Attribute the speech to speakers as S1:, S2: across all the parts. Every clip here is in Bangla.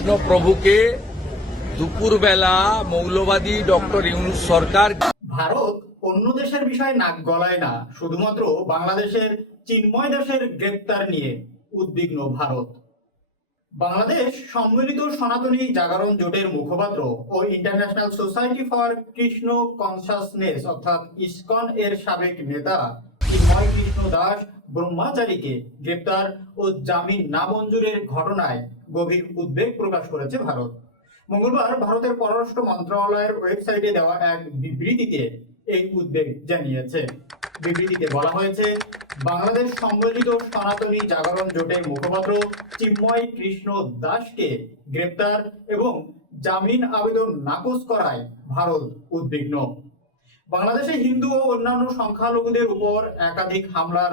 S1: কৃষ্ণ প্রভুকে দুপুরবেলা মৌলবাদী ডক্টর ইউনুস সরকার
S2: ভারত অন্য দেশের বিষয়ে নাক গলায় না, শুধুমাত্র বাংলাদেশের চিন্ময় দাসের গ্রেপ্তার নিয়ে উদ্বিগ্ন ভারত। বাংলাদেশ সম্মিলিত সনাতনী জাগরণ জোটের মুখপাত্র ও international society for Krishna consciousness, অর্থাৎ ইসকন এর সাবেক নেতা কৃষ্ণ দাস ব্রহ্মাচারীকে গ্রেপ্তার ও জামিন নামঞ্জুরের ঘটনায় গভীর উদ্বেগ প্রকাশ করেছে ভারত। মঙ্গলবার ভারতের পররাষ্ট্র মন্ত্রণালয়ের ওয়েবসাইটে দেওয়া এক বিবৃতিতে এই উদ্বেগ জানিয়েছে। বিবৃতিতে বলা হয়েছে, বাংলাদেশ সম্মিলিত সনাতনী জাগরণ জোটের মুখপাত্র চিন্ময় কৃষ্ণ দাসকে গ্রেপ্তার এবং জামিন আবেদন নাকচ করায় ভারত উদ্বিগ্ন। বাংলাদেশে হিন্দু ও অন্যান্য সংখ্যালঘুদের উপর একাধিক হামলার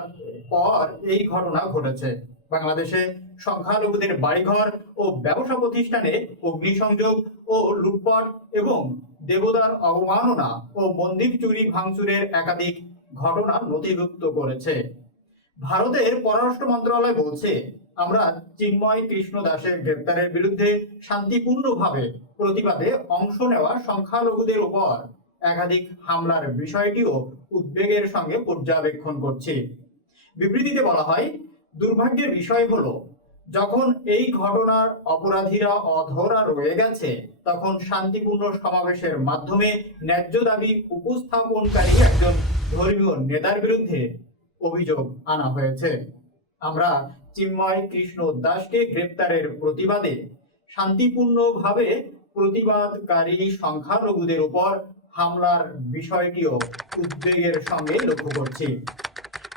S2: পর এই ঘটনা ঘটেছে। বাংলাদেশে সংখ্যালঘুদের বাড়িঘর ও ব্যবসা প্রতিষ্ঠানে অগ্নিসংযোগ ও লুটপাট এবং দেবতার অবমাননা ও মন্দির চুরি ভাঙচুরের একাধিক ঘটনা নথিভুক্ত করেছে। ভারতের পররাষ্ট্র মন্ত্রণালয় বলছে, আমরা চিন্ময় কৃষ্ণ দাসের গ্রেপ্তারের বিরুদ্ধে শান্তিপূর্ণভাবে প্রতিবাদে অংশ নেওয়া সংখ্যালঘুদের উপর একাধিক হামলার বিষয়টিও উদ্বেগের সঙ্গে পর্যবেক্ষণ করছি। বিবৃতিতে বলা হয়, দুর্ভাগ্যের বিষয় হলো, যখন এই ঘটনার অপরাধীরা অধরা রয়ে গেছে, তখন শান্তিপূর্ণ সমাবেশের মাধ্যমে ন্যায্য দাবি উপস্থাপনকারী একজন ধর্মীয় নেতার বিরুদ্ধে অভিযোগ আনা হয়েছে। আমরা চিন্ময় কৃষ্ণ দাসকে গ্রেপ্তারের প্রতিবাদে শান্তিপূর্ণভাবে প্রতিবাদকারী সংখ্যালঘুদের উপর হামলার বিষয়টিও উদ্বেগের সঙ্গে লক্ষ্য করছি।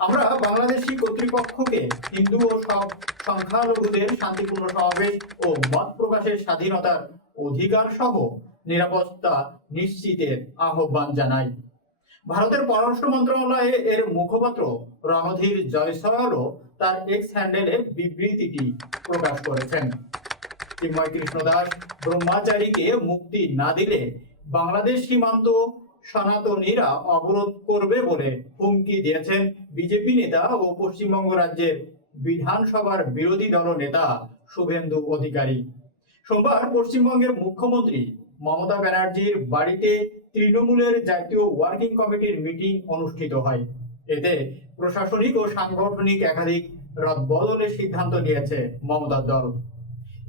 S2: আমরা বাংলাদেশি কর্তৃপক্ষকে হিন্দু ও সব সংখ্যালঘুদের শান্তিপূর্ণ সমাবেশ ও মত প্রকাশের স্বাধীনতার অধিকার সহ নিরাপত্তা নিশ্চিতের আহ্বান জানাই। ভারতের পররাষ্ট্র মন্ত্রণালয়ে এর মুখপাত্র রণধীর জয়সওয়ালও তার এক্স হ্যান্ডেলে বিবৃতিটি প্রকাশ করেছেন। চিন্ময় কৃষ্ণ দাস ব্রহ্মাচারীকে মুক্তি না দিলে বাংলাদেশ সীমান্ত সনাতনীরা অবরোধ করবে বলে হুমকি দিয়েছেন বিজেপি নেতা ও পশ্চিমবঙ্গ রাজ্যের বিধানসভার বিরোধী দল নেতা শুভেন্দু অধিকারী। সোমবার পশ্চিমবঙ্গের মুখ্যমন্ত্রী মমতা ব্যানার্জির বাড়িতে তৃণমূলের জাতীয় ওয়ার্কিং কমিটির মিটিং অনুষ্ঠিত হয়। এতে প্রশাসনিক ও সাংগঠনিক একাধিক রদবদলের সিদ্ধান্ত নিয়েছে মমতার দল।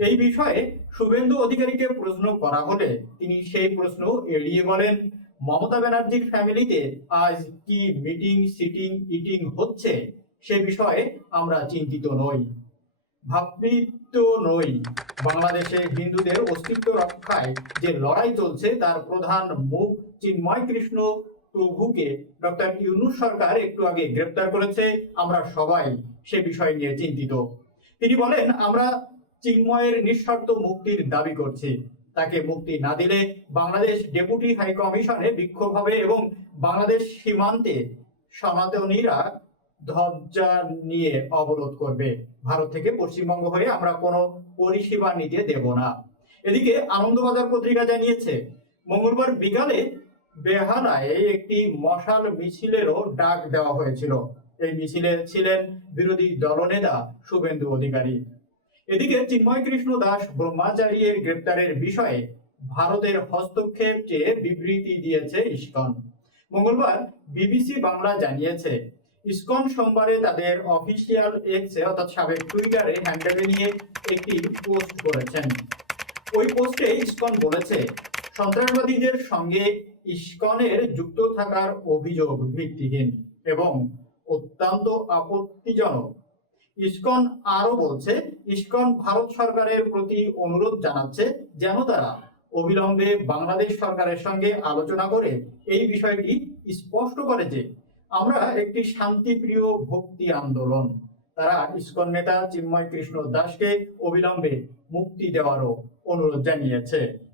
S2: এই বিষয়ে শুভেন্দু অধিকারীকে প্রশ্ন করা হলে তিনি সেই প্রশ্ন এড়িয়ে বলেন, মমতা ব্যানার্জির ফ্যামিলিতে আজ কি মিটিং, সিটিং, ইটিং হচ্ছে সে বিষয়ে আমরা চিন্তিত নই। ভাবিত নই। বাংলাদেশে হিন্দুদের অস্তিত্ব রক্ষায় যে লড়াই চলছে তার প্রধান মুখ চিন্ময় কৃষ্ণ প্রভুকে ডক্টর ইউনুস সরকার একটু আগে গ্রেপ্তার করেছে। আমরা সবাই সে বিষয় নিয়ে চিন্তিত। তিনি বলেন, আমরা চিন্ময়ের নিঃশর্ত মুক্তির দাবি করছি। তাকে মুক্তি না দিলে বাংলাদেশ ডেপুটি হাই কমিশনে বিক্ষোভ হবে এবং বাংলাদেশ সীমান্তে সনাতনীরা ধ্বজা নিয়ে অবরোধ করবে। ভারত থেকে পশ্চিমবঙ্গ হয়ে আমরা কোনো পরিষেবা নিতে দেব না। এদিকে আনন্দবাজার পত্রিকা জানিয়েছে, মঙ্গলবার বিকালে বেহালায় একটি মশাল মিছিলেরও ডাক দেওয়া হয়েছিল। এই মিছিলে ছিলেন বিরোধী দলনেতা শুভেন্দু অধিকারী। এদিকে চিন্ময় কৃষ্ণ দাস ব্রহ্মাচারীর গ্রেপ্তারের বিষয়ে ভারতের হস্তক্ষেপ চেয়ে বিবৃতি দিয়েছে ইস্কন। মঙ্গলবার বিবিসি বাংলা জানিয়েছে, ইসকন সোমবারে তাদের অফিসিয়াল এক্সে অর্থাৎ সাবেক টুইটারে হ্যান্ডেলে নিয়ে একটি পোস্ট করেছেন। ওই পোস্টে ইসকন বলেছে, সন্ত্রাসবাদীদের সঙ্গে ইসকনের যুক্ত থাকার অভিযোগ ভিত্তিহীন এবং অত্যন্ত আপত্তিজনক। ইসকন আরও বলছে, ইসকন ভারত সরকারের প্রতি অনুরোধ জানাচ্ছে যেন তারা অবিলম্বে বাংলাদেশ সরকারের সঙ্গে আলোচনা করে এই বিষয়টি স্পষ্ট করে যে আমরা একটি শান্তিপ্রিয় ভক্তি আন্দোলন। তারা ইসকন নেতা চিন্ময় কৃষ্ণ দাসকে অবিলম্বে মুক্তি দেওয়ারও অনুরোধ জানিয়েছে।